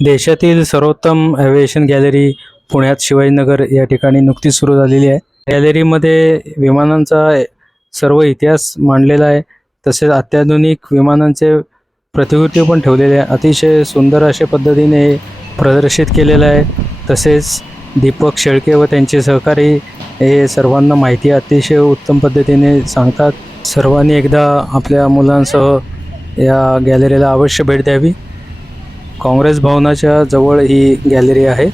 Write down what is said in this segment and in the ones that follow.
देशातील सर्वोत्तम aviation gallery पुण्यात शिवाजीनगर या ठिकाणी नुकतीच सुरू झालेली आहे. गॅलरीमध्ये विमानांचा सर्व इतिहास मांडलेला आहे. तसेच अत्याधुनिक विमानांचे प्रतिकृती पण ठेवलेले आहे. अतिशय सुंदर अशा पद्धतीने प्रदर्शित केलेलं आहे. तसेच दीपक शेळके व त्यांचे सहकारी हे सर्वांना माहिती अतिशय उत्तम पद्धतीने सांगतात. सर्वांनी एकदा आपल्या मुलांसह या गॅलरीला अवश्य भेट द्यावी. काँग्रेस भवनाच्या जवळ ही गॅलरी आहे.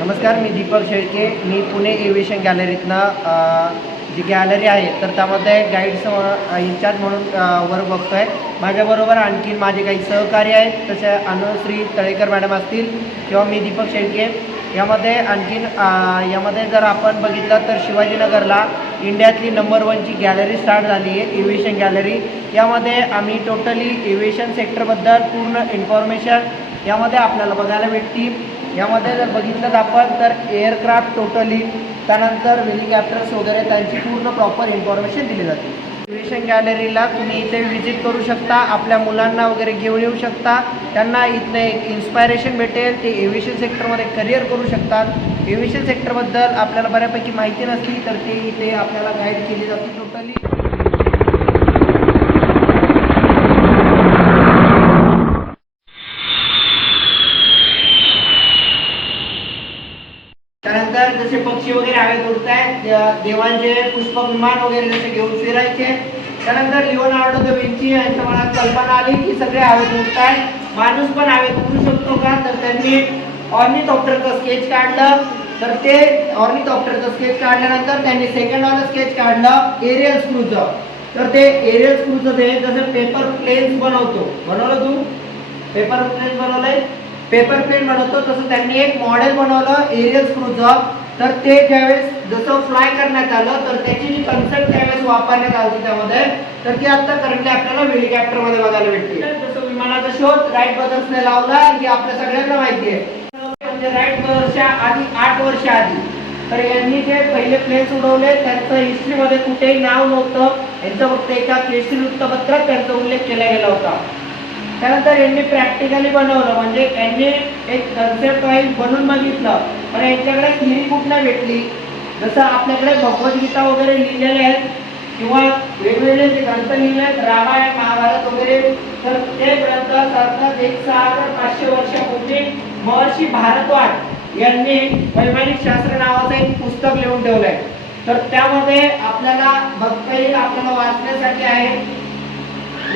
नमस्कार मी दीपक शेळके. मी पुणे एव्हिएशन गॅलरीतनं जी गॅलरी आहे तर त्यामध्ये गाईड्स इन्चार्ज म्हणून वर्क बघतो आहे माझ्याबरोबर आणखी माझे काही सहकारी आहेत तसे अनुश्री तळेकर मॅडम असतील किंवा मी दीपक शेळके. यामध्ये आणखीन यामध्ये जर आपण बघितलं तर शिवाजीनगरला इंडियातली नंबर वनची गॅलरी स्टार्ट झाली आहे एव्हिएशन गॅलरी यामध्ये आम्ही टोटली एव्हिएशन सेक्टरबद्दल पूर्ण इन्फॉर्मेशन यामध्ये आपल्याला बघायला भेटतील. यामध्ये जर बघितलं तर आपण तर एअरक्राफ्ट टोटली त्यानंतर हेलिकॉप्टर्स वगैरे त्यांची पूर्ण प्रॉपर इन्फॉर्मेशन दिली जाते. एक्झिबिशन गॅलरीला तुम्ही इथे व्हिजिट करू शकता आपल्या मुलांना वगैरे घेऊन येऊ शकता. त्यांना इथलं एक इन्स्पायरेशन भेटेल ते एव्हिएशन सेक्टरमध्ये करिअर करू शकतात. एव्हिएशन सेक्टरबद्दल आपल्याला बऱ्यापैकी माहिती नसली तर ते इथे आपल्याला गाईड केली जाते टोटली त्यानंतर जसे पक्षी वगैरे हवेत उडत आहेत देवांचे पुष्प विमान वगैरे जसे घेऊन फिरायचे. त्यानंतर लिओनार्डो द विंची यांच्या मनात कल्पना आली की सगळे हवेत उडत आहेत माणूस पण हवेत उडू शकतो का? तर त्यांनी ऑर्निथॉप्टरचं स्केच काढलं. तर ते ऑर्निथॉप्टरचं स्केच काढल्यानंतर त्यांनी सेकंड वालं स्केच काढलं एरियल स्क्रूचं तर ते एरियल स्क्रूचं ते जसं पेपर प्लेन्स बनवतो. बनवलं तू? पेपर प्लेन बनवलंय? पेपर प्लेन बनवतो. तसं त्यांनी एक मॉडेल बनवलं एरियल स्क्रूचं तर ते ज्यावेळेस जसं फ्राय करण्यात आलं तर त्याची जी कन्सेप्ट त्यावेळेस वापरण्यात आली त्यामध्ये तर ती आता करंटली आपल्याला हेलिकॉप्टरमध्ये बघायला भेटते. जसं विमानाचा शोध राईट ब्रदर्सने लावला की आपल्या सगळ्यांना माहिती आहे. म्हणजे राईट ब्रदर्सच्या आधी आठ वर्ष आधी. तर यांनी जे पहिले प्लेन्स उडवले त्यांचं हिस्ट्रीमध्ये कुठेही नाव नव्हतं. यांचं फक्त एका केसरी वृत्तपत्रात त्यांचा उल्लेख केला गेला होता. त्यानंतर यांनी प्रॅक्टिकली बनवलं. म्हणजे यांनी एक कन्सेप्ट वाईज बनवून बघितलं. पण यांच्याकडे थिरी कुठल्या भेटली. जसं आपल्याकडे भगवद्गीता वगैरे लिहिलेले आहेत किंवा वेगवेगळे जे ग्रंथ लिहिले आहेत रामायण महाभारत वगैरे तर ते ग्रंथ सरकार एक सहा हजार पाचशे वर्षापूर्वी महर्षी भारद्वाज यांनी वैमानिक शास्त्र नावाचं एक पुस्तक लिहून ठेवलंय. तर त्यामध्ये आपल्याला बघता येईल आपल्याला वाचण्यासाठी आहे.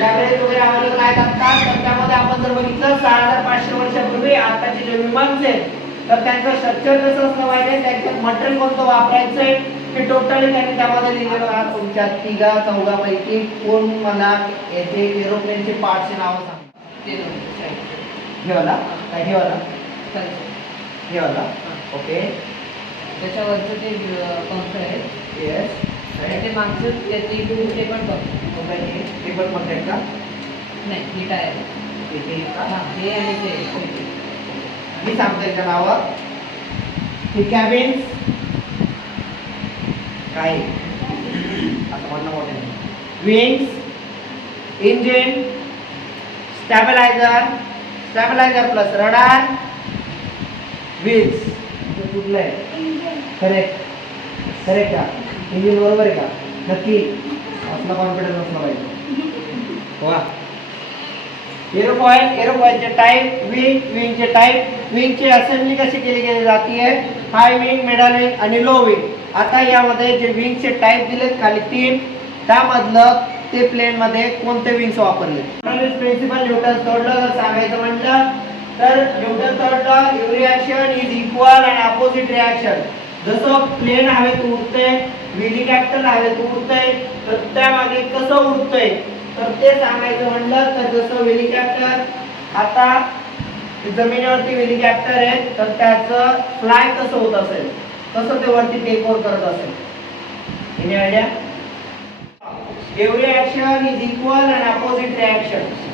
लायब्ररीत वगैरे अवेलेबल आहेत आता तर त्यामध्ये आपण जर बघितलं सहा हजार पाचशे वर्षापूर्वी आताचे जे विमान आहेत तर त्यांचं स्ट्रक्चर कसं असलं पाहिजे त्यांच्यात मटेरियल कोणतं वापरायचं आहे? हे टोटली त्यांनी त्यामध्ये लिहिलेलं आहे. तुमच्या तिघा चौघापैकी कोण मला येथे एरोप्लेनचे पार्टचे नावं सांग हे वाला काय हे वाला हे. वाला ओके त्याच्यावरचं ते पंख आहे. येस आणि ते मागचं ते ते ते पण पंख ते पण म्हणताय का? नाही ही टायर इथे का? हा हे आणि ते. मी सांगतो त्याचं नाव? ही कॅबिन काय? आता म्हणणं मोठे wings engine stabiliser stabiliser plus radar wheels कुठलं आहे? करेक्ट करेक्ट का इंजिन बरोबर आहे का? नक्की असला कॉन्फिडन्स असला पाहिजे. वा. एरोफॉइल टाईप विंग विंगचे टाईप विंगची असेंब्ली कशी केली गेली जाते हाय विंग मिडल विंग आणि लो विंग आता यामध्ये जे विंगचे टाईप दिलेत खाली तीन त्यामधलं ते प्लेन मध्ये कोणते विंग्स वापरले? प्रिन्सिपल न्यूटन थर्डला जर सांगायचं म्हटलं तर न्यूटन थर्डला Yuri reaction is equal and opposite reaction जसं प्लेन हवेत उडतंय हेलिकॉप्टर हवेत उडतंय तर त्यामागे कसं उडतंय? तर ते सांगायचं म्हणलं तर जसं हेलिकॉप्टर आता जमिनीवरती हेलिकॉप्टर आहे तर त्याचं फ्लाय कसं होत असेल? कसं ते वरती टेक ओव्हर करत असेल? Any action is equal and opposite reaction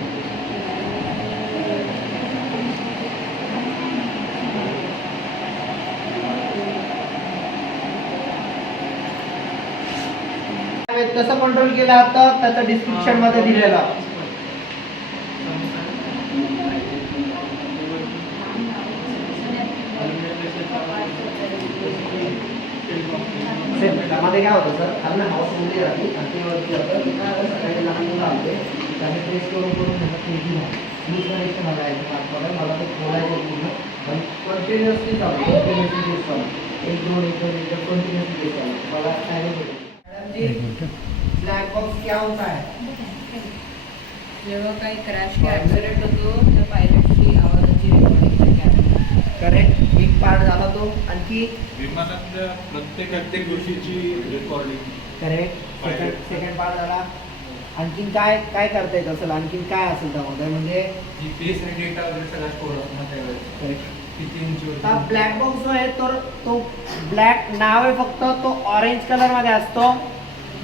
कसं कंट्रोल केलं जातं त्याचं डिस्क्रिप्शनमध्ये दिलेलं. त्यामध्ये काय होतं सर कारण हाऊसमध्ये राहते आणि ते वरती जातं तिथं सकाळी लहान मुलं आले त्याने प्रेस करून करून इथे राहा. यूज करायचं मला आहे मला मला ते खोलायचं पूर्ण. पण कंटिन्युअसली चालू कंटिन्युअसली यूज चालू एक दोन एक दोन एक दोन कंटिन्युअसली चालू मला काय मॅडम ब्लॅक बॉक्स क्या होता. है जेव्हा काही क्रॅश ॲक्सिडेंट होतो त्या पायलटची आवाजाची रेकॉर्डिंग करेक्ट एक पार्ट झाला तो. आणखी? विमानातल्या प्रत्येक प्रत्येक गोष्टीची recording correct second second part झाला. आणखीन काय काय करता येत असेल आणखीन काय असेल त्यामध्ये? म्हणजे? जी फेस आणि डेटा वगैरे सगळा स्टोर होतो ना त्यावेळेस. करेक्ट ब्लॅक बॉक्स जो आहे तर तो ब्लॅक नाव आहे फक्त. तो ऑरेंज कलरमध्ये असतो.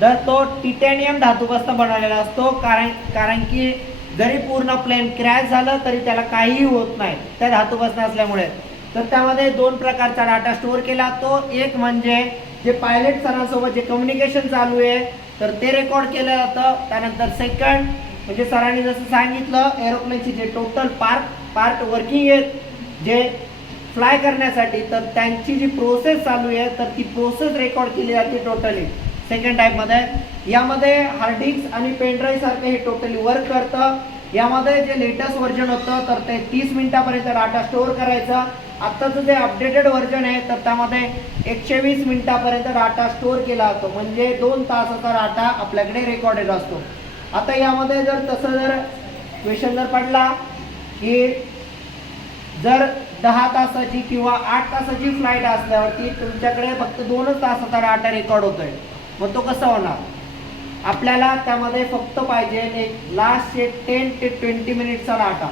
तर तो टिटॅनियम धातूपासून बनवलेला असतो. कारण कारण की जरी पूर्ण प्लेन क्रॅश झालं तरी त्याला काहीही होत नाही. त्या धातूपासून असल्यामुळे. तर त्यामध्ये दोन प्रकारचा डाटा स्टोअर केला तो. एक म्हणजे जे पायलट सरांसोबत जे कम्युनिकेशन चालू आहे तर ते रेकॉर्ड केलं जातं. त्यानंतर सेकंड म्हणजे सरांनी जसं सांगितलं एरोप्लेनची जे टोटल पार्ट पार्ट वर्किंग आहेत जे फ्लाय करण्यासाठी तर त्यांची जी प्रोसेस चालू आहे तर ती प्रोसेस रेकॉर्ड केली जाते टोटली सेकंड टाईपमध्ये यामध्ये हार्ड डिस्क आणि पेनड्राईव्ह सारखे हे टोटली वर्क करतं. यामध्ये जे लेटेस्ट व्हर्जन होतं तर ते तीस मिनिटापर्यंत डाटा स्टोअर करायचा. आत्ताचं जे अपडेटेड व्हर्जन आहे तर त्यामध्ये एकशे वीस मिनिटापर्यंत डाटा स्टोअर केला जातो. म्हणजे दोन तासाचा डाटा आपल्याकडे रेकॉर्डेड असतो. आता यामध्ये जर तसं जर क्वेश्चन जर पडला की जर दहा तासाची किंवा आठ तासाची फ्लाईट असल्यावरती तुमच्याकडे फक्त दोनच तासाचा डाटा रेकॉर्ड होतोय. मग तो कसा होणार? आपल्याला त्यामध्ये फक्त पाहिजे एक लास्टचे टेन ते ट्वेंटी मिनिटचा डाटा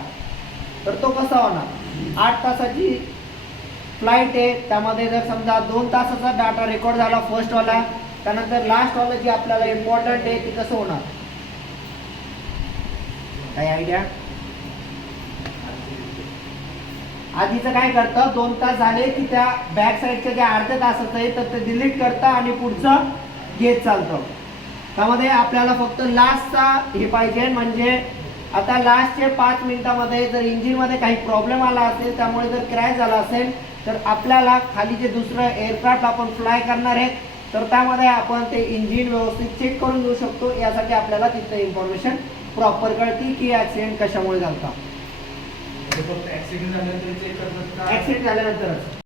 तर तो कसा होणार? आठ तासाची फ्लाईट आहे. त्यामध्ये जर समजा दोन तासाचा डाटा रेकॉर्ड झाला फर्स्टवाला त्यानंतर लास्टवाला जी आपल्याला इम्पॉर्टंट आहे ती कसं होणार? काय आयडिया आधीचं काय करतं? दोन तास झाले की त्या बॅक साईडच्या ज्या अर्ध्या तासाचं आहे तर ते डिलीट करतं आणि पुढचं घेत चालतं. त्यामध्ये आपल्याला फक्त लास्टचा हे पाहिजे म्हणजे आता लास्टचे पाच मिनिटामध्ये जर इंजिनमध्ये काही प्रॉब्लेम आला असेल त्यामुळे जर क्रॅश झाला असेल तर आपल्याला खाली जे दुसरं एअरक्राफ्ट आपण फ्लाय करणार आहे तर त्यामध्ये आपण ते इंजिन व्यवस्थित चेक करून घेऊ शकतो. यासाठी आपल्याला तिथं इन्फॉर्मेशन प्रॉपर कळती की ॲक्सिडेंट कशामुळे झाला का? ऍक्सिडेंट झाल्यानंतरच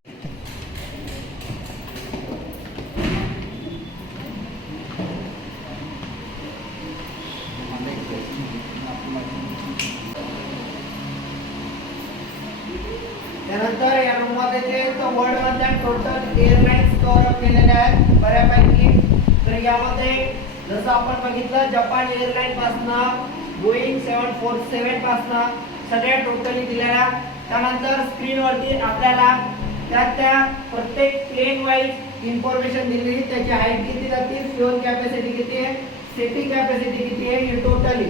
त्यानंतर या रूममध्ये जे वर्ल्ड मधल्या टोटल केलेल्या आहेत. बऱ्यापैकी. तर यामध्ये जसं आपण बघितलं जपान एअरलाईन पासनं बोईंग सेवन फोर सेवन पासनं सगळ्या टोटली दिलेल्या. त्यानंतर स्क्रीनवरती आपल्याला त्या त्या प्रत्येक प्लेन वाईज इन्फॉर्मेशन दिलेली. त्याची हाईट किती जाते फ्युअल कॅपॅसिटी किती आहे सेटिंग कॅपॅसिटी किती आहे ही टोटली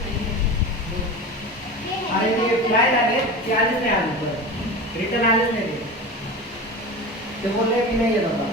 आणि ते फ्लाय झाले ते आलेच नाही आले परत रिटर्न आलेच नाही ते. ते बोलले की नाही येत आता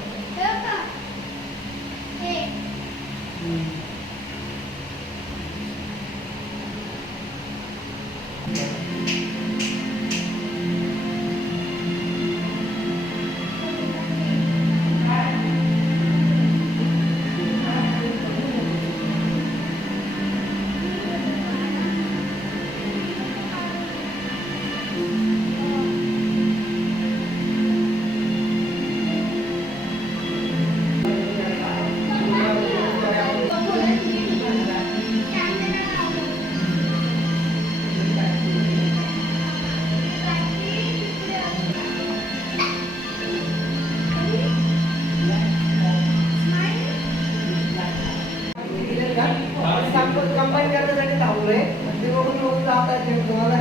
जातात तुम्हाला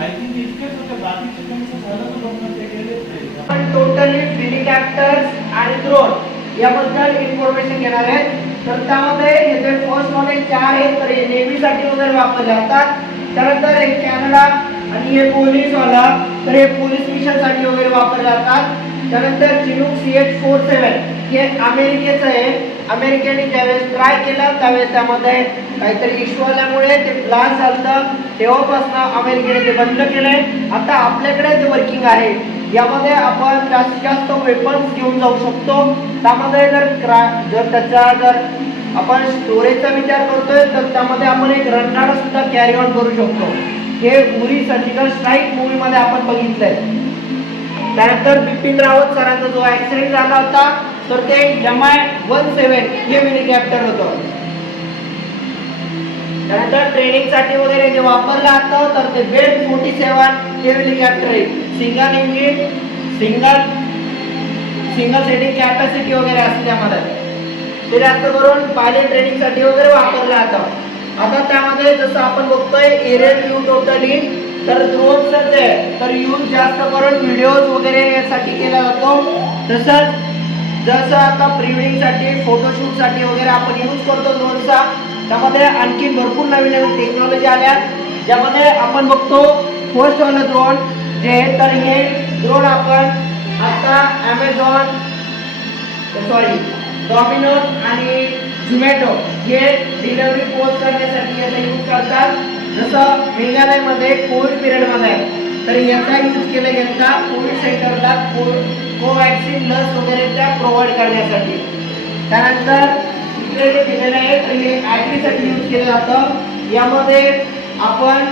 आय थिंक इतकेच होते. बाकीचे त्यांचं झालं लोकांना टोटली हेलिकॉप्टर्स आणि ड्रोन याबद्दल इन्फॉर्मेशन घेणार आहेत तर त्यामध्ये हे जे फर्स्टमध्ये चार आहेत. तर हे नेव्हीसाठी वगैरे वापरले जातात. त्यानंतर हे कॅनडा आणि हे पोलीस वाला तर हे पोलीस मिशनसाठी वगैरे वापरले जातात. त्यानंतर Chinook C H four seven हे अमेरिकेचं आहे. अमेरिकेने ज्यावेळेस ट्राय केला त्यावेळेस त्यामध्ये काहीतरी इश्यू आल्यामुळे ते ब्लास्ट झालं तेव्हापासून अमेरिकेने ते बंद केलंय. आता आपल्याकडे ते वर्किंग आहे. यामध्ये आपण जास्तीत जास्त वेपन्स घेऊन जाऊ शकतो. त्यामध्ये जर क्रा जर त्याचा जर आपण स्टोरेजचा विचार करतोय तर त्यामध्ये आपण एक रनगाडा सुद्धा कॅरी ऑन करू शकतो. हे उरी सर्जिकल स्ट्राईक मूवीमध्ये आपण बघितलंय. त्यानंतर बिपिन रावत सरांचा जो ऍक्सिडेंट झाला होता तर ते एम वन सेवन हे हेलिकॉप्टर होतं. त्यानंतर ट्रेनिंगसाठी वगैरे जे वापरलं जातं तर ते बेल फोर्टी सेवन हे हेलिकॉप्टर आहे. Single engine single single seating capacity वगैरे असते त्यामध्ये. ते जास्त करून पायलट ट्रेनिंगसाठी वगैरे वापरलं जातं. आता त्यामध्ये जसं आपण बघतोय एरियल व्यू टोटली तर ड्रोनचं जे तर यूज जास्त करून व्हिडिओज वगैरे यासाठी केला जातो. तसंच जसं आता प्रिवेडिंगसाठी फोटोशूटसाठी वगैरे आपण यूज करतो ड्रोनचा त्यामध्ये आणखी भरपूर नवीन नवीन टेक्नॉलॉजी आल्या. ज्यामध्ये आपण बघतो फर्स्ट वाला ड्रोन जे तर हे ड्रोन आपण आता ॲमेझॉन सॉरी डॉमिनोज आणि झोमॅटो हे डिलिव्हरी पोस्ट करण्यासाठी याचा यूज करतात. जसं मेघालयमध्ये कोविड पिरियडमध्ये आहे. तर याचा यूज केला गेला कोविड सेंटरला को कोवॅक्सिन लस वगैरे त्या प्रोव्हाइड करण्यासाठी. त्यानंतर इकडे जे दिलेलं आहे तर हे ॲग्रीसाठी यूज केलं जातं यामध्ये आपण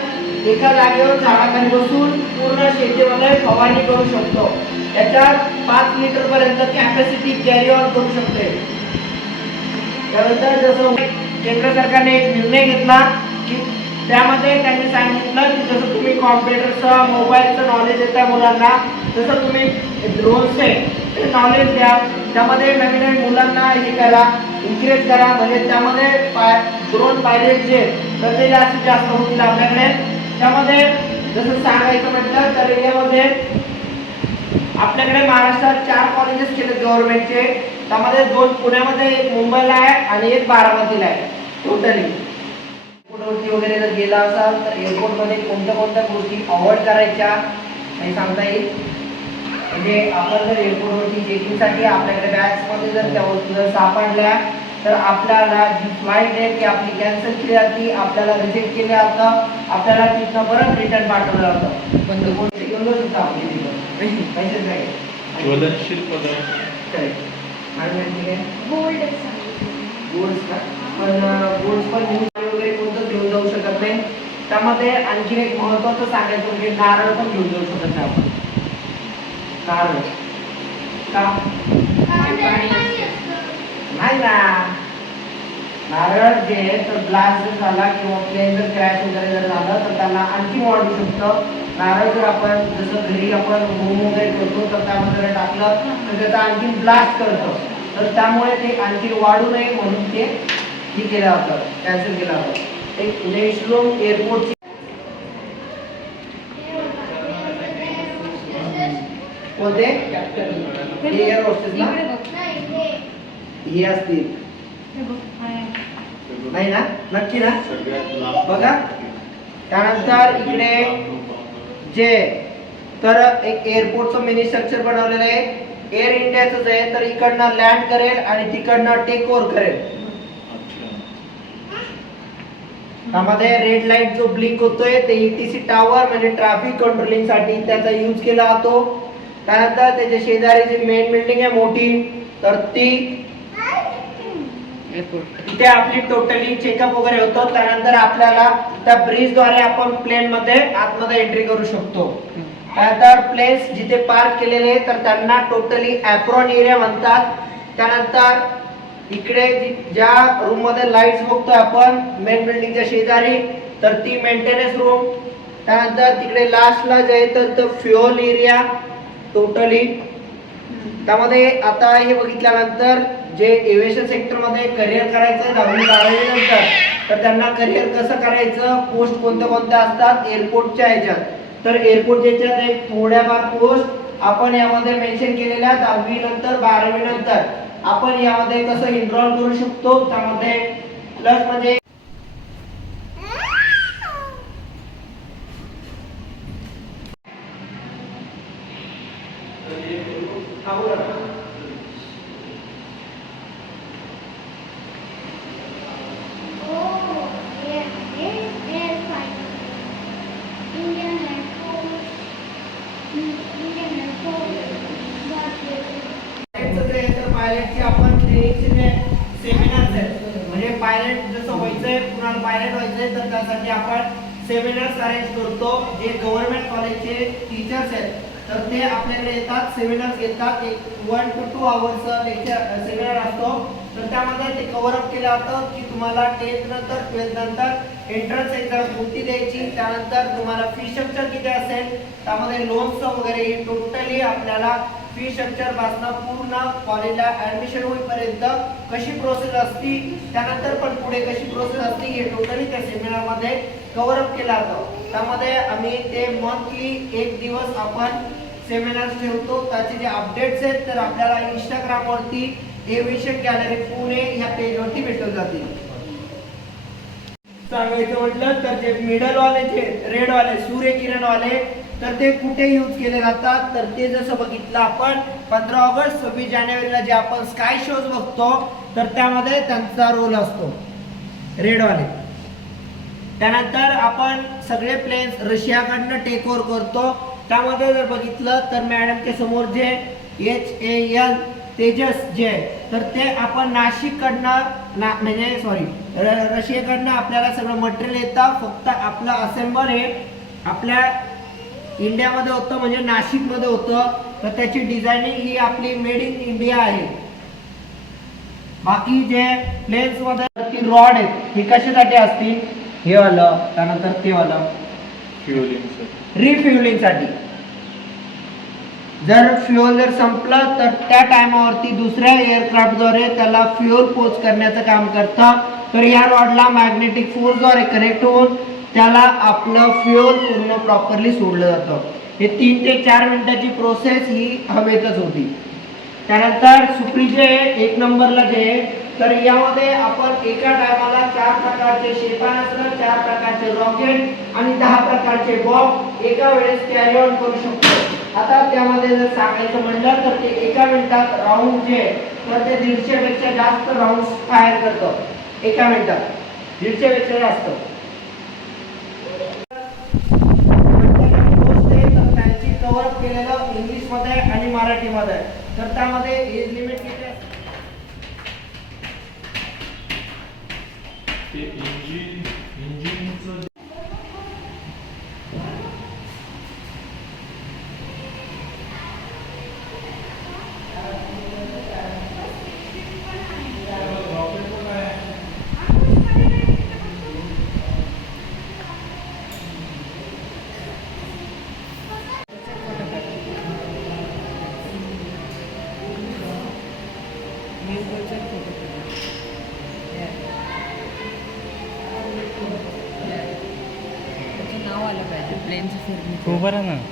एका जागेवर झाडाखाली बसून पूर्ण शेतीमध्ये फवारणी करू शकतो. त्याच्यात पाच लिटरपर्यंत कॅपॅसिटी कॅरी ऑन करू शकते. त्यानंतर जसं केंद्र सरकारने एक निर्णय घेतला की त्यामध्ये त्यांनी सांगितलं की जसं तुम्ही कॉम्प्युटरचं मोबाईलचं नॉलेज येतं मुलांना जसं तुम्ही ड्रोनचे नॉलेज द्या. त्यामध्ये नवीन नवीन मुलांना हे करा इन्क्रेज करा. म्हणजे त्यामध्ये पाय ड्रोन पायलट जे तर ते जास्तीत जास्त होतील आपल्याकडे. त्यामध्ये जसं सांगायचं म्हटलं तर यामध्ये आपल्याकडे महाराष्ट्रात चार कॉलेजेस केले गव्हर्नमेंटचे त्यामध्ये दोन पुण्यामध्ये एक मुंबईला आहे आणि एक बारामतीला आहे टोटली वगैरे जर गेला असाल तर एअरपोर्टमध्ये कोणत्या कोणत्या गोष्टी अवॉइड करायच्या हे सांगता येईल? म्हणजे आपण जर एअरपोर्टवरती चेकिंगसाठी आपल्याकडे बॅग्समध्ये जर त्या वस्तू जर सापडल्या तर आपल्याला जी फ्लाईट आहे ती आपली कॅन्सल केली जाते आपल्याला रिजेक्ट केलं जातं आपल्याला तिथनं परत रिटर्न पाठवलं जातं. पण कोणते घेऊन जाऊ शकतो आपली तिथं. पैसे काय ज्वलनशील पदार्थ. करेक्ट आणि गोल्ड गोल्ड्स का? पण बोर्ड पण न्यूज वगैरे कोणतंच घेऊन जाऊ शकत नाही. त्यामध्ये आणखीन एक महत्वाचं सांगायचं म्हणजे नारळ पण घेऊन जाऊ शकत नाही आपण. नारळ. नाही ना. नारळ जे तर ब्लास्ट जर झाला किंवा प्लेन जर क्रॅश वगैरे जर झालं तर त्यांना आणखी वाढू शकतं. नारळ जर आपण जसं घरी आपण होम वगैरे करतो तर त्यामध्ये टाकलं तर त्याचा आणखी ब्लास्ट करतं. तर त्यामुळे ते आणखी वाढू नये म्हणून ते हे केलं जातं कॅन्सल केलं जातं एक नेशनल एअरपोर्टची कोणते? हे एअर होस्टेस ना? हे. असतील. नाही ना? नक्की ना? बघा. त्यानंतर इकडे जे तर एक एअरपोर्टचं मिनी स्ट्रक्चर बनवलेलं आहे. एअर इंडियाच आहे तर इकडनं लँड करेल आणि तिकडनं टेक ओव्हर करेल. त्यामध्ये रेड लाइट जो ब्लिंक होतोय ते ईटीसी टावर म्हणजे ट्रॅफिक कंट्रोलिंगसाठी त्याचा यूज केला जातो. त्यानंतर त्याच्या शेजारी जी मेन बिल्डिंग आहे मोठी तर ती तिथे आपली टोटली चेकअप वगैरे होतो. त्यानंतर आपल्याला त्या ब्रिजद्वारे आपण प्लेन मध्ये आतमध्ये एंट्री करू शकतो. त्यानंतर प्लेन्स जिथे पार्क केलेले तर त्यांना टोटली ॲप्रॉन एरिया म्हणतात. त्यानंतर इकडे ज्या रूममध्ये लाईट्स बघतोय आपण मेन बिल्डिंगच्या शेजारी तर ती मेंटेनन्स रूम त्यानंतर तिकडे लास्टला जे तर तो फ्युअल एरिया टोटली त्यामध्ये आता हे बघितल्यानंतर जे एव्हिएशन सेक्टरमध्ये करिअर करायचं दहावी बारावी नंतर तर त्यांना करिअर कसं करायचं पोस्ट कोणत्या कोणत्या असतात एअरपोर्टच्या ह्याच्यात. तर एअरपोर्टच्या ह्याच्यात एक थोड्याफार पोस्ट आपण यामध्ये मेन्शन केलेल्या दहावी नंतर बारावी नंतर. आपण यामध्ये कसं इनरोल करू शकतो? त्यामध्ये प्लस म्हणजे हा, बोला. Oh, yeah, yeah, yeah, fine. Indian Air Force, Indian Air Force, but पायलटचं जे आहे तर पायलटची आपण ट्रेनिंगचे जे सेमिनार्स आहेत म्हणजे पायलट जसं व्हायचंय पायलट व्हायचंय तर त्यासाठी आपण सेमिनार्स अरेंज करतो. जे गव्हर्नमेंट कॉलेजचे टीचर्स आहेत तर ते आपल्याकडे येतात सेमिनार्स घेतात. एक वन टू टू आवर्सचा लेक्चर सेमिनार असतो. तर त्यामध्ये ते कव्हर अप केलं जातं की तुम्हाला टेन्थ नंतर ट्वेल्थ नंतर एंट्रन्स एक्झाम कोणती द्यायची. त्यानंतर तुम्हाला फी स्ट्रक्चर किती असेल त्यामध्ये लोन्सचं वगैरे टोटली आपल्याला फी स्ट्रक्चरपासून पूर्ण कॉलेजला ऍडमिशन होईपर्यंत कशी प्रोसेस असती त्यानंतर पण पुढे कशी प्रोसेस असती हे टोटली त्या सेमिनारमध्ये कव्हर अप केलं जातं. त्यामध्ये आम्ही ते मंथली एक दिवस आपण सेमिनार ठेवतो. त्याचे जे अपडेट्स आहेत तर आपल्याला इंस्टाग्राम वरती गॅलरी पुणे या पेजवरती भेटून जातील. सांगायचं म्हटलं तर जे मिडल वाले जे रेड वाले सूर्यकिरण वाले तर ते कुठे यूज केले जातात? तर ते जसं बघितलं आपण पंधरा ऑगस्ट सव्वीस जानेवारीला जे आपण स्काय शोज बघतो तर त्यामध्ये त्यांचा रोल असतो. रेडवाले त्यानंतर आपण सगळे प्लेन्स रशियाकडनं टेक ओव्हर करतो. त्यामध्ये जर बघितलं तर मॅडमच्या समोर जे एच ए एल तेजस जे आहे, तर ते आपण नाशिककडनं ना म्हणजे सॉरी रशियाकडनं आपल्याला सगळं मटेरियल येतं. फक्त आपलं असेंबल हे आपल्या इंडियामध्ये होतं म्हणजे नाशिकमध्ये होतं. तर त्याची डिझायनिंग ही आपली मेड इन इंडिया आहे. बाकी जे प्लेन्समध्ये ती रॉड आहेत ही कशासाठी असतील? हे वालं त्यानंतर ते वालं रिफ्युलिंगसाठी. जर फ्युअल जर संपलं तर त्या टायमावरती दुसऱ्या एअरक्राफ्टद्वारे त्याला फ्युअल पोच करण्याचं काम करतं. तर या रॉडला मॅग्नेटिक फोर्सद्वारे कनेक्ट होऊन त्याला आपलं फ्युअल पूर्ण प्रॉपरली सोडलं जातं. हे तीन ते चार मिनिटाची प्रोसेस ही हवेतच होती. त्यानंतर सुपरी जे आहे एक नंबरला जे आहे तर यामध्ये आपण एका टायमाला चार प्रकारचे क्षेपणास्त्र चार प्रकारचे रॉकेट आणि दहा प्रकारचे बॉम्ब एका वेळेस कॅरी ऑन करू शकतो. आता त्यामध्ये जर सांगायचं म्हणलं तर ते एका मिनिटात राऊंड जे तर ते दीडशेपेक्षा जास्त राऊंड फायर करतं. एका मिनिटात. दीडशेपेक्षा जास्त गोष्ट आहे तर त्यांची कव्हर केलेलं इंग्लिशमध्ये आणि मराठीमध्ये. तर त्यामध्ये एज लिमिट किती sembarangan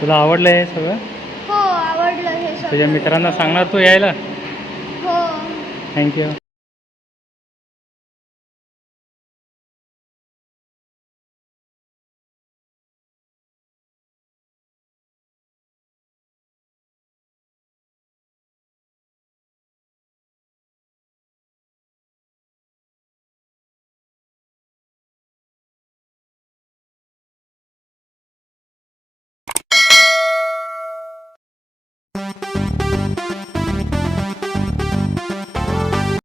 तुला आवडलं हे सगळं? हो आवडलं हे तुझ्या मित्रांना सांगणार तू यायला? हो. थँक्यू